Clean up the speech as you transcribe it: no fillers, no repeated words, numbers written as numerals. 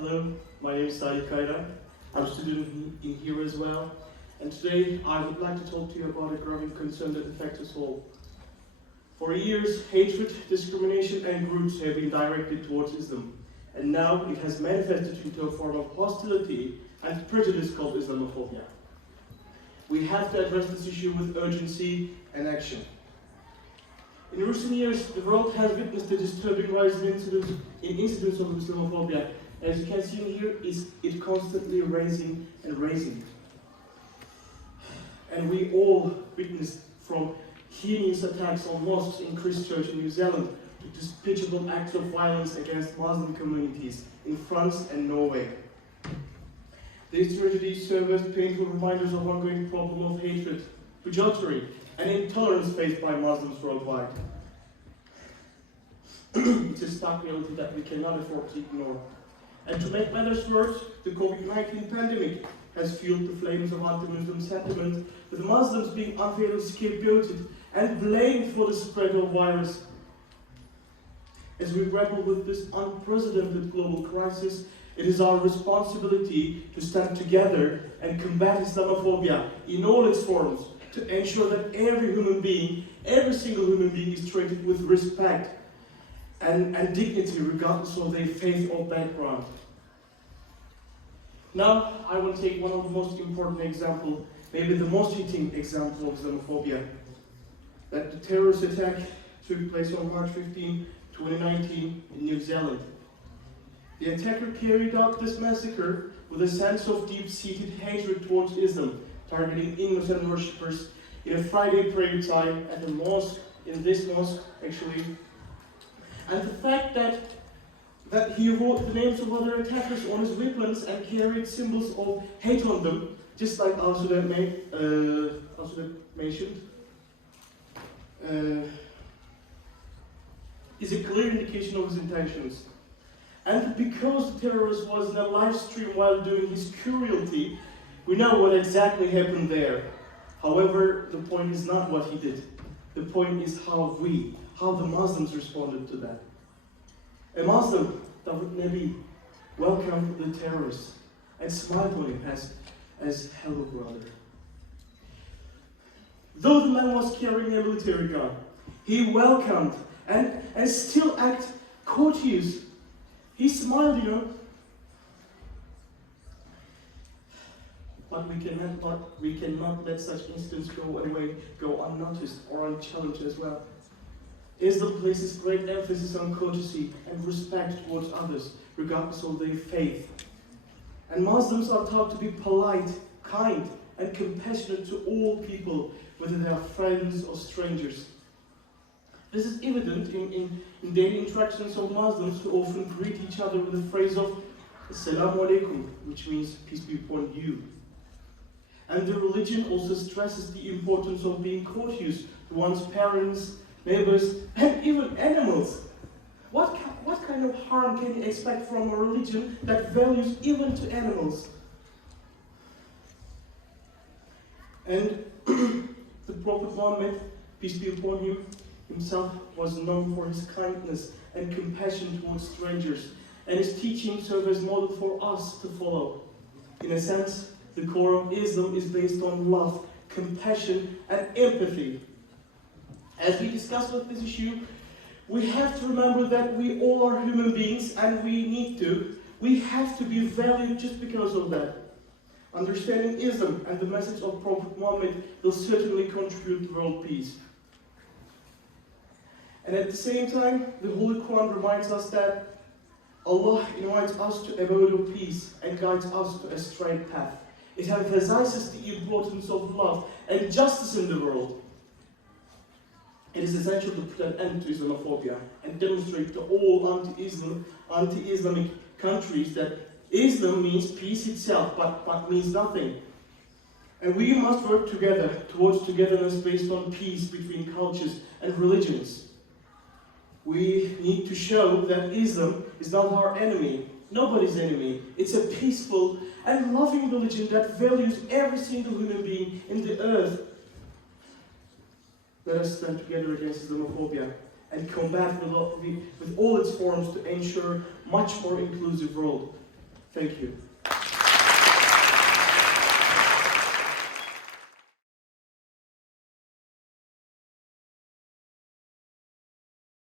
Hello, my name is Salih Kayra. I'm a student in here as well. And today I would like to talk to you about a growing concern that affects us all. For years, hatred, discrimination and groups have been directed towards Islam. And now it has manifested into a form of hostility and prejudice called Islamophobia. We have to address this issue with urgency and action. In recent years, the world has witnessed a disturbing rise in incidents of Islamophobia. As you can see in here, it's constantly raising and raising. And we all witnessed from heinous attacks on mosques in Christchurch in New Zealand to despicable acts of violence against Muslim communities in France and Norway. These tragedies serve as painful reminders of ongoing problem of hatred, bigotry, and intolerance faced by Muslims worldwide. It's a stark reality that we cannot afford to ignore. And to make matters worse, the COVID-19 pandemic has fueled the flames of anti-Muslim sentiment, with Muslims being unfairly scapegoated and blamed for the spread of virus. As we grapple with this unprecedented global crisis, it is our responsibility to stand together and combat Islamophobia in all its forms, to ensure that every single human being is treated with respect and dignity regardless of their faith or background. Now, I will take one of the most important examples, maybe the most hitting example of Islamophobia. That the terrorist attack took place on March 15, 2019 in New Zealand. The attacker carried out this massacre with a sense of deep-seated hatred towards Islam, targeting innocent worshippers in a Friday prayer time at a mosque, in this mosque actually. And the fact that he wrote the names of other attackers on his weapons and carried symbols of hate on them, just like Al-Sudan mentioned, is a clear indication of his intentions. And because the terrorist was in a live stream while doing his cruelty, we know what exactly happened there. However, the point is not what he did. The point is how the Muslims responded to that. A Muslim, David Nabi, welcomed the terrorist and smiled on him as hello brother. Though the man was carrying a military gun, he welcomed and still acted courteous. He smiled, But we cannot let such incidents go unnoticed or unchallenged as well. Islam places great emphasis on courtesy and respect towards others, regardless of their faith. And Muslims are taught to be polite, kind, and compassionate to all people, whether they are friends or strangers. This is evident in daily interactions of Muslims who often greet each other with the phrase of Assalamu alaikum, which means peace be upon you. And the religion also stresses the importance of being courteous to one's parents, neighbors, and even animals. What kind of harm can you expect from a religion that values even to animals? And the Prophet Muhammad, peace be upon him, himself was known for his kindness and compassion towards strangers, and his teachings serve as model for us to follow. In a sense, the core of Islam is based on love, compassion, and empathy. As we discuss with this issue, we have to remember that we all are human beings, and we have to be valued just because of that. Understanding Islam and the message of Prophet Muhammad will certainly contribute to world peace. And at the same time, the Holy Quran reminds us that Allah invites us to abode of peace and guides us to a straight path. It emphasizes the importance of love and justice in the world. It is essential to put an end to Islamophobia and demonstrate to all anti-Islamic countries that Islam means peace itself, but means nothing. And we must work together towards togetherness based on peace between cultures and religions. We need to show that Islam is not our enemy, nobody's enemy. It's a peaceful and loving religion that values every single human being in the earth. Let us stand together against Islamophobia and combat with all its forms to ensure much more inclusive world. Thank you.